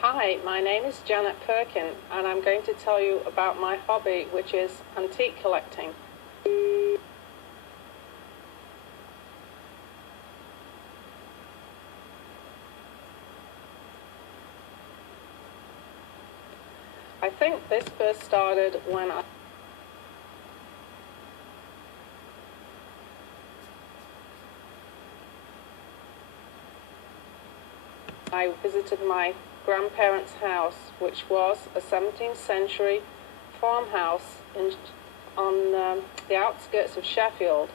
Hi, my name is Janet Perkin, and I'm going to tell you about my hobby, which is antique collecting. I think this first started when I visited my grandparents' house, which was a 17th century farmhouse on the outskirts of Sheffield.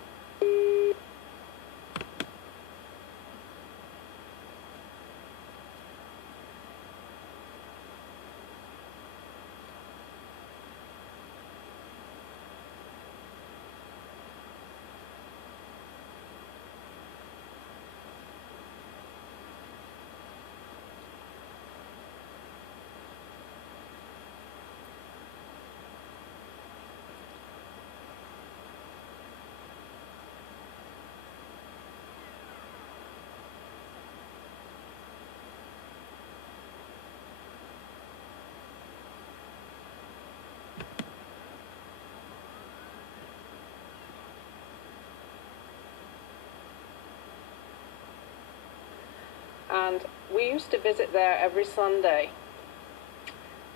And we used to visit there every Sunday.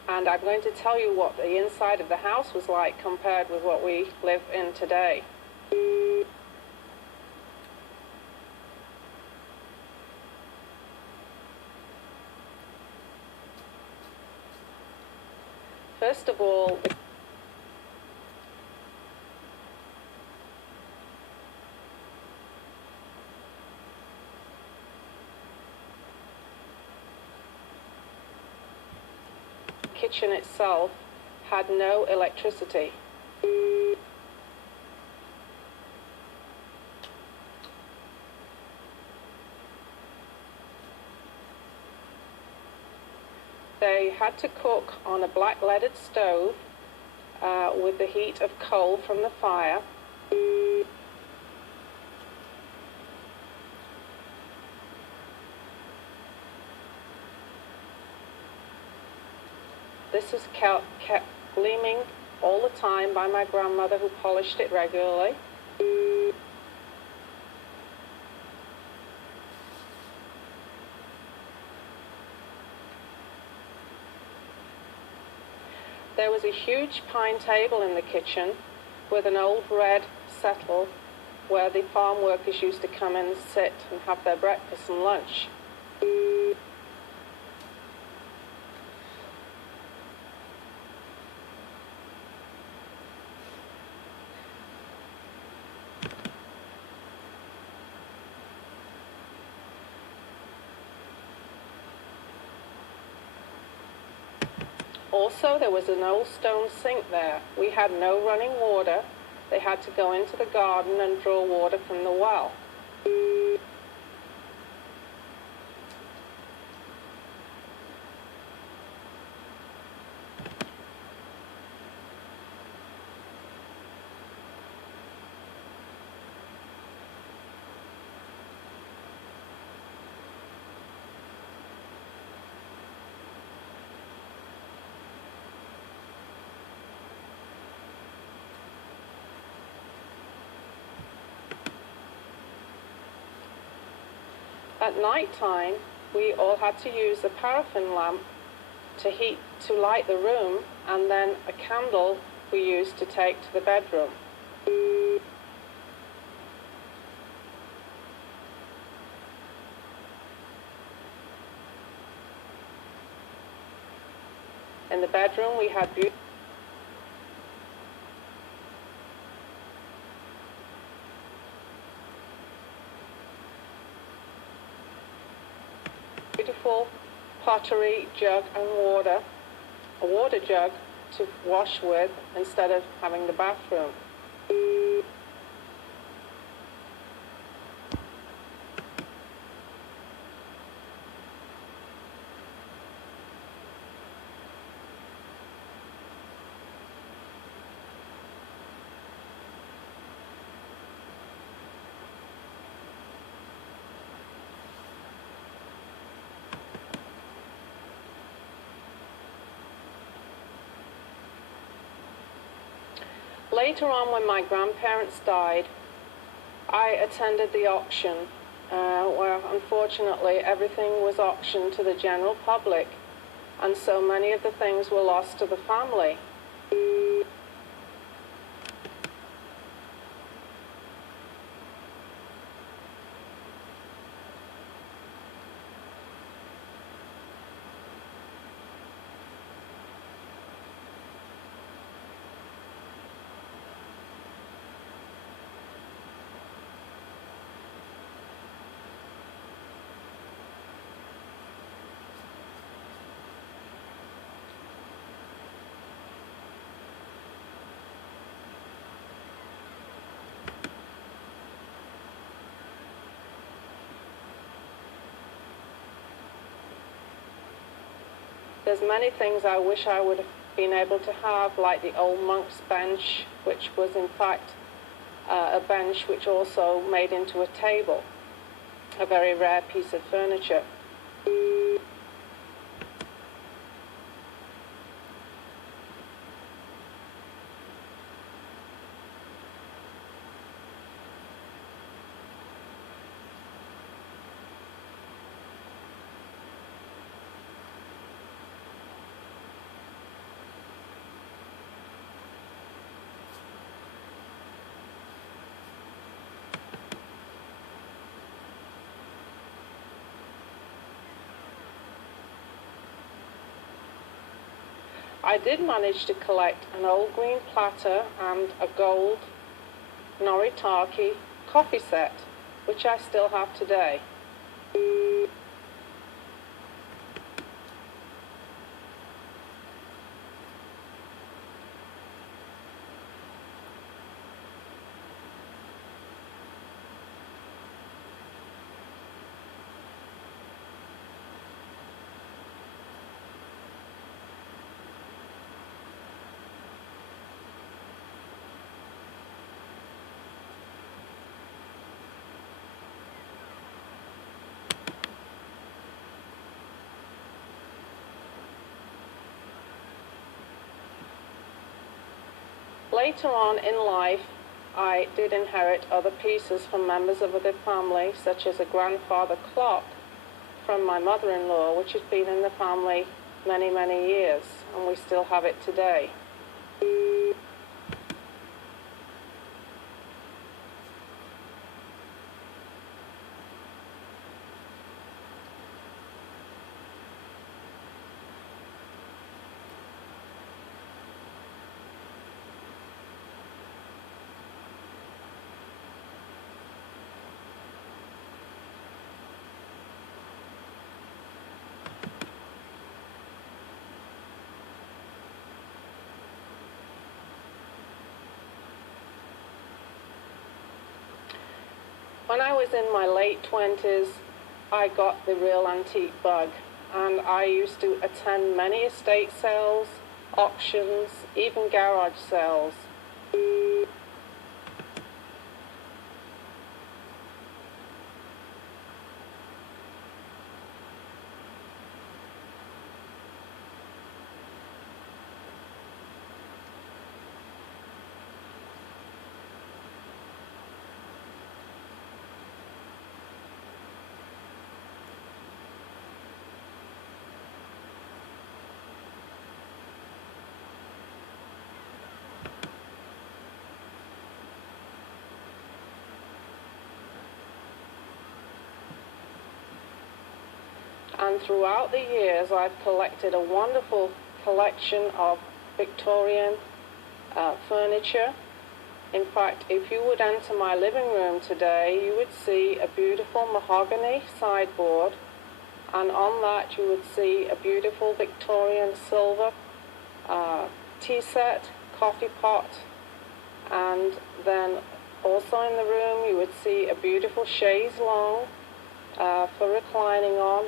And I'm going to tell you what the inside of the house was like compared with what we live in today. First of all, the kitchen itself had no electricity. They had to cook on a black leaded stove with the heat of coal from the fire. This was kept gleaming all the time by my grandmother, who polished it regularly. There was a huge pine table in the kitchen with an old red settle where the farm workers used to come in and sit and have their breakfast and lunch. Also, there was an old stone sink there. We had no running water. They had to go into the garden and draw water from the well. At night time, we all had to use a paraffin lamp to light the room, and then a candle we used to take to the bedroom. In the bedroom, we had beautiful pottery jug and water, a water jug to wash with instead of having the bathroom. Later on, when my grandparents died, I attended the auction, where unfortunately everything was auctioned to the general public, and so many of the things were lost to the family. There's many things I wish I would have been able to have, like the old monk's bench, which was in fact a bench which also made into a table, a very rare piece of furniture. I did manage to collect an old green platter and a gold Noritake coffee set, which I still have today. Later on in life, I did inherit other pieces from members of the family, such as a grandfather clock from my mother-in-law, which has been in the family many, many years, and we still have it today. When I was in my late 20s, I got the real antique bug, and I used to attend many estate sales, auctions, even garage sales. And throughout the years, I've collected a wonderful collection of Victorian furniture. In fact, if you would enter my living room today, you would see a beautiful mahogany sideboard, and on that you would see a beautiful Victorian silver tea set, coffee pot, and then also in the room you would see a beautiful chaise longue for reclining on.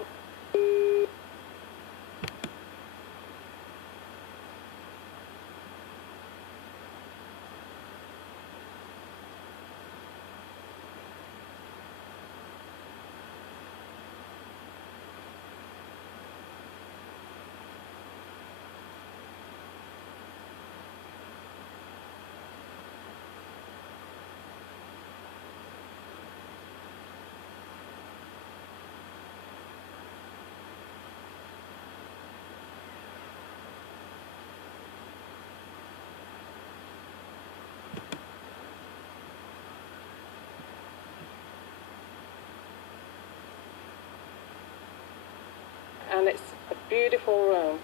and it's a beautiful room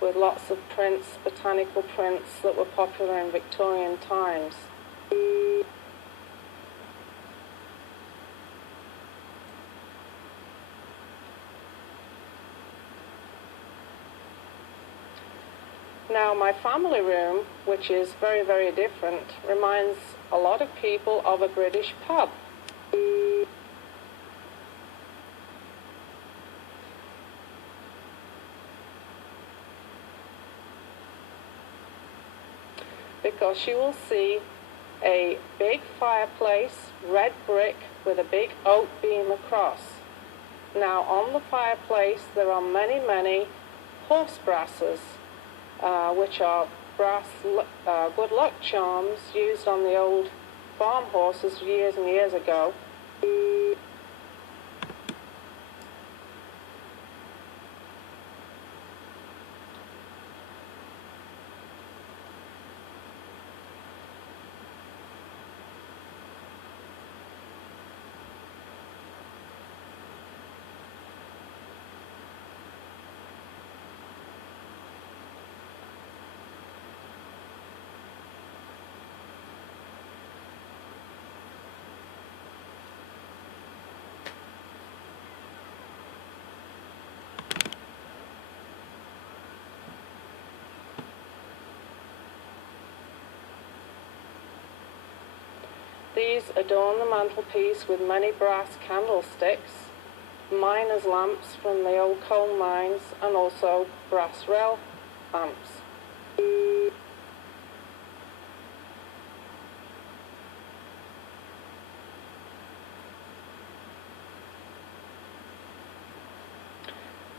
with lots of prints, botanical prints that were popular in Victorian times. Now, my family room, which is very, very different, reminds a lot of people of a British pub. Because you will see a big fireplace, red brick, with a big oak beam across. Now, on the fireplace there are many, many horse brasses, which are brass good luck charms used on the old farm horses years and years ago. These adorn the mantelpiece with many brass candlesticks, miners' lamps from the old coal mines, and also brass rail lamps.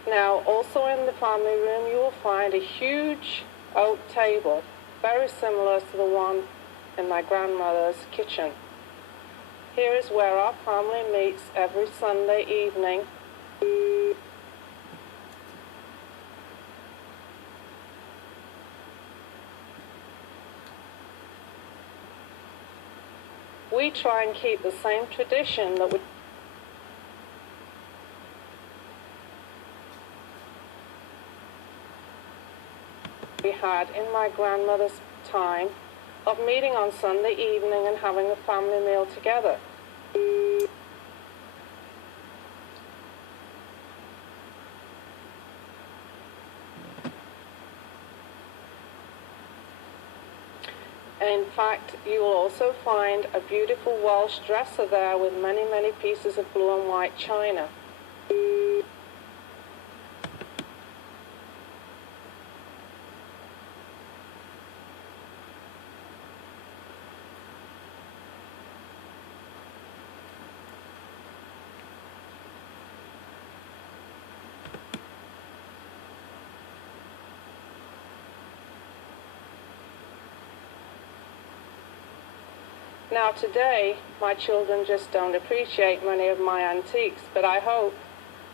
Now, also in the family room you will find a huge oak table, very similar to the one in my grandmother's kitchen. Here is where our family meets every Sunday evening. We try and keep the same tradition that we had in my grandmother's time, of meeting on Sunday evening and having a family meal together. In fact, you will also find a beautiful Welsh dresser there with many, many pieces of blue and white china. Now today, my children just don't appreciate many of my antiques, but I hope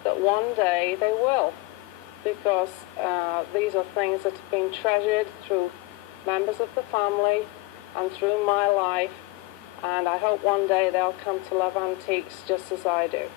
that one day they will, because these are things that have been treasured through members of the family and through my life, and I hope one day they'll come to love antiques just as I do.